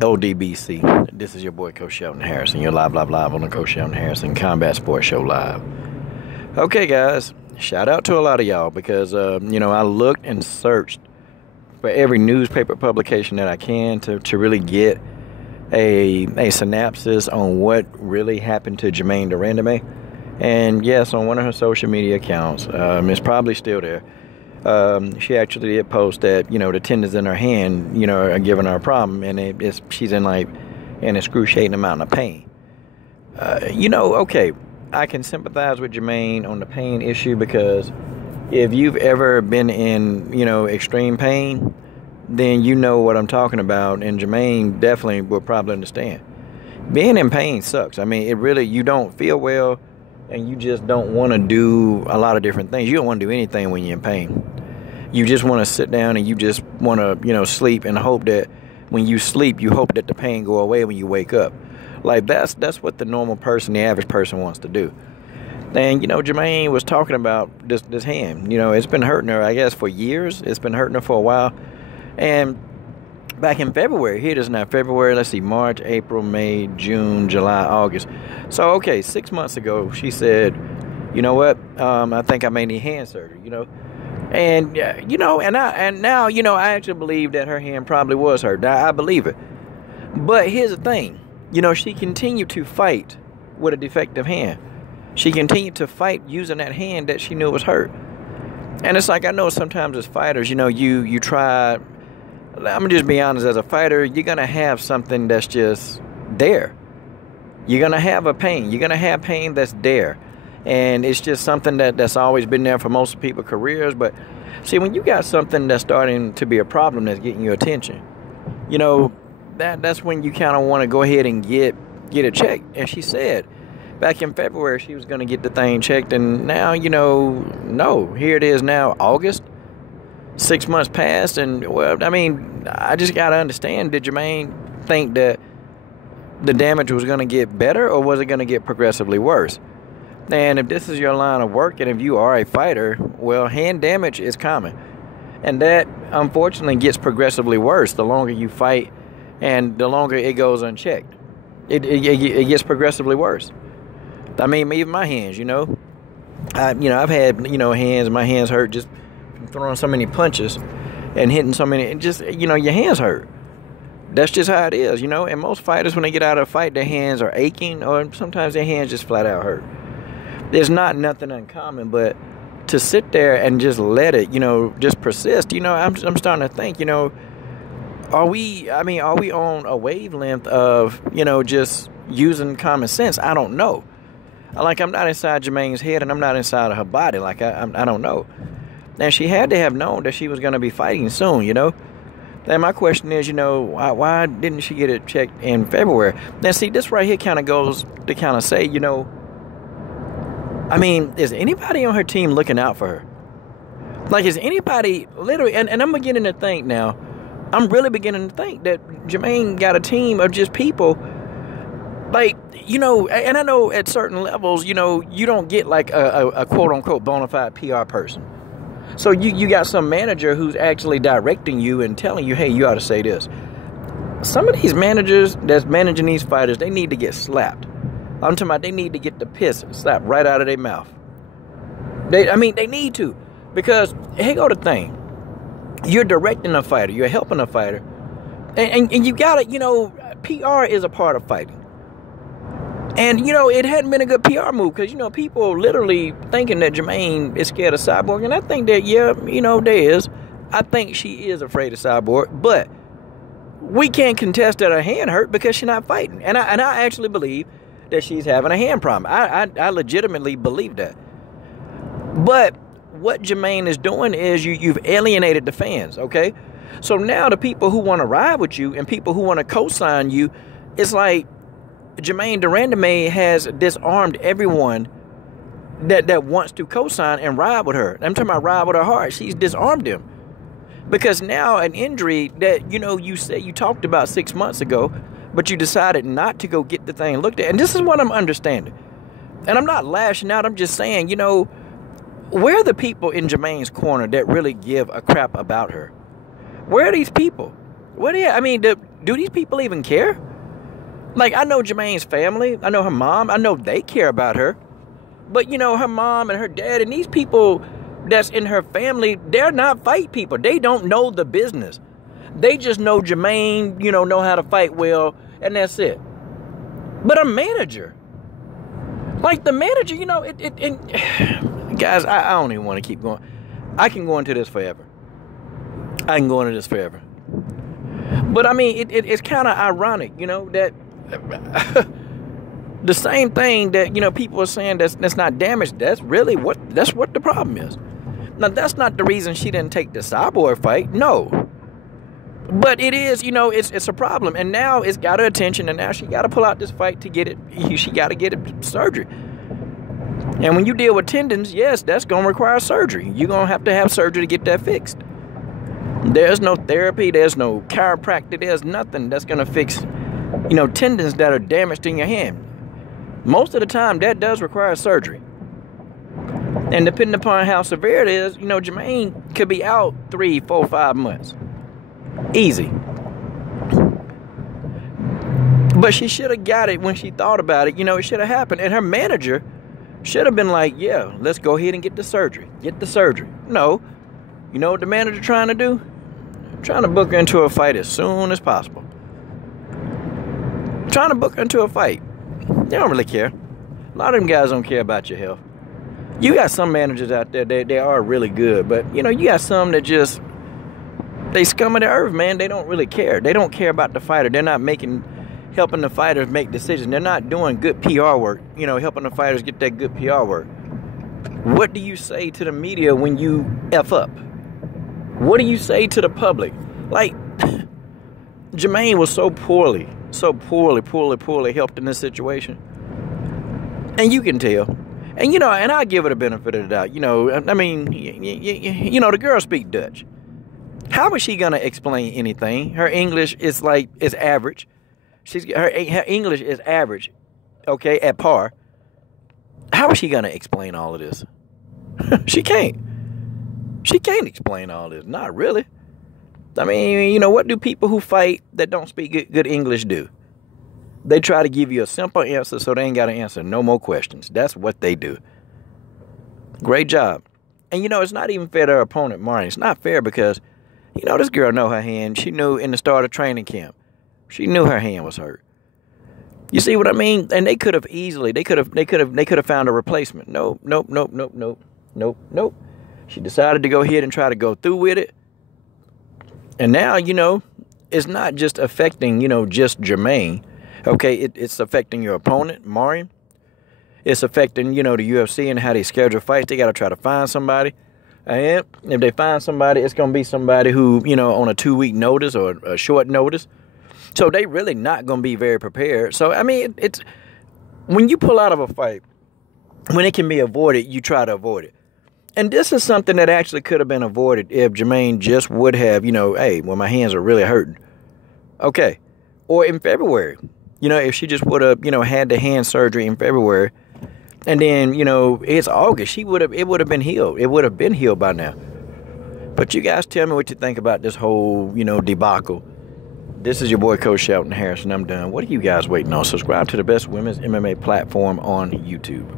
LDBC. This is your boy Coach Shelton Harrison. You're live on the Coach Shelton Harrison Combat Sports Show live. Okay, guys, shout out to a lot of y'all because I looked and searched for every newspaper publication that I can to really get a synopsis on what really happened to Germaine de Randamie. And yes, on one of her social media accounts, it's probably still there. She actually did post that, the tendons in her hand, are giving her a problem, and she's in like an excruciating amount of pain. Okay, I can sympathize with Germaine on the pain issue because if you've ever been in, extreme pain, then you know what I'm talking about, and Germaine definitely will probably understand. Being in pain sucks. I mean, you don't feel well, and you just don't want to do a lot of different things. You don't want to do anything when you're in pain. You just want to sit down and you just want to, sleep and hope that when you sleep, you hope that the pain go away when you wake up. Like, that's what the normal person, the average person wants to do. And, Germaine was talking about this hand. It's been hurting her, I guess, for years. It's been hurting her for a while. And back in February, here it is now, February, let's see, March, April, May, June, July, August. So, okay, 6 months ago, she said, you know what, I think I may need hand surgery, And, and now, I actually believe that her hand probably was hurt. I believe it. But here's the thing. She continued to fight with a defective hand. She continued to fight using that hand that she knew was hurt. And it's like, I know sometimes as fighters, you try. I'm going to just be honest. As a fighter, you're going to have something that's just there. You're going to have a pain. You're going to have pain that's there. And it's just something that's always been there for most people's careers. But see, when you got something that's starting to be a problem that's getting your attention, that's when you kind of want to go ahead and get it checked. And she said back in February she was going to get the thing checked. And now, no, here it is now, August. 6 months passed. And, well, I mean, I just got to understand, did Germaine think that the damage was going to get better or was it going to get progressively worse? And if this is your line of work and if you are a fighter, well, hand damage is common. And that, unfortunately, gets progressively worse the longer you fight and the longer it goes unchecked. It gets progressively worse. I mean, even my hands, I've had, hands, my hands hurt just from throwing so many punches and hitting so many, and just, your hands hurt. That's just how it is, And most fighters, when they get out of a fight, their hands are aching or sometimes their hands just flat out hurt. There's nothing uncommon, but to sit there and just let it, just persist, I'm starting to think, are we on a wavelength of, just using common sense? I don't know. Like, I'm not inside Germaine's head and I'm not inside of her body. Like, I don't know. And she had to have known that she was going to be fighting soon, And my question is, why didn't she get it checked in February? Now, see, this right here kind of goes to kind of say, I mean, is anybody on her team looking out for her? Like, is anybody literally, and I'm beginning to think now, I'm really beginning to think that Germaine got a team of just people, like, and I know at certain levels, you don't get like a quote-unquote bona fide PR person. So you got some manager who's actually directing you and telling you, hey, you ought to say this. Some of these managers that's managing these fighters, they need to get slapped. I'm talking about they need to get the piss slapped right out of their mouth. They need to. Because, here go the thing. You're directing a fighter. You're helping a fighter. And you got to, PR is a part of fighting. And, it hadn't been a good PR move because, people literally thinking that Germaine is scared of Cyborg. And I think that, there is. I think she is afraid of Cyborg. But we can't contest that her hand hurt because she's not fighting. And I actually believe that she's having a hand problem. I legitimately believe that. But what Germaine is doing is you've alienated the fans, okay? So now the people who want to ride with you and people who want to co-sign you, it's like Germaine de Randamie has disarmed everyone that wants to co-sign and ride with her. I'm talking about ride with her heart. She's disarmed them. Because now an injury that, you said you talked about 6 months ago, but you decided not to go get the thing looked at. And this is what I'm understanding. And I'm not lashing out. I'm just saying, where are the people in Germaine's corner that really give a crap about her? Where are these people? What do you, do these people even care? Like, I know Germaine's family. I know her mom. I know they care about her. But, you know, her mom and her dad and these people that's in her family, they're not fight people. They don't know the business. They just know Germaine, you know how to fight well, and that's it. But a manager, like the manager, you know, guys, I don't even want to keep going. I can go into this forever. But I mean, it's kind of ironic, you know, that the same thing that, you know, people are saying that's not damaged. That's what the problem is. Now, that's not the reason she didn't take the Cyborg fight. No. But it is, you know, it's a problem. And now it's got her attention, and now she got to pull out this fight to get it. She got to get it surgery. And when you deal with tendons, yes, that's going to require surgery. You're going to have surgery to get that fixed. There's no therapy. There's no chiropractic. There's nothing that's going to fix, you know, tendons that are damaged in your hand. Most of the time, that does require surgery. And depending upon how severe it is, you know, Germaine could be out 3, 4, 5 months. Easy. But she should have got it when she thought about it. You know, it should have happened. And her manager should have been like, yeah, let's go ahead and get the surgery. No. You know what the manager trying to do? Trying to book her into a fight as soon as possible. Trying to book her into a fight. They don't really care. A lot of them guys don't care about your health. You got some managers out there, they are really good. But, you know, you got some that just, they scum of the earth, man. They don't really care. They don't care about the fighter. They're not helping the fighters make decisions. They're not doing good PR work, you know, helping the fighters get that good PR work. What do you say to the media when you F up? What do you say to the public? Like, Germaine was so poorly helped in this situation. And you can tell. And, you know, and I give her the benefit of the doubt. You know, I mean, you know, the girl speak Dutch. How is she going to explain anything? Her English is average. Her English is average, okay, at par. How is she going to explain all of this? She can't. She can't explain all this. Not really. I mean, you know, what do people who fight that don't speak good English do? They try to give you a simple answer so they ain't got to answer no more questions. That's what they do. Great job. And, you know, it's not even fair to her opponent, Marnie. It's not fair because, you know, this girl know her hand. She knew in the start of training camp. She knew her hand was hurt. You see what I mean? And they could have easily, they could have found a replacement. Nope. She decided to go ahead and try to go through with it. And now, you know, it's not just affecting, you know, just Germaine. Okay, it's affecting your opponent, Marion. It's affecting, you know, the UFC and how they schedule fights. They got to try to find somebody. And if they find somebody, it's going to be somebody who, you know, on a 2-week notice or a short notice. So they really not going to be very prepared. So, I mean, it's when you pull out of a fight, when it can be avoided, you try to avoid it. And this is something that actually could have been avoided if Germaine just would have, you know, hey, well, my hands are really hurting. Okay. Or in February, you know, if she just would have, you know, had the hand surgery in February, and then, you know, it's August, it would have been healed. It would have been healed by now. But you guys tell me what you think about this whole, you know, debacle. This is your boy, Coach Shelton Harris, and I'm done. What are you guys waiting on? Subscribe to the best women's MMA platform on YouTube.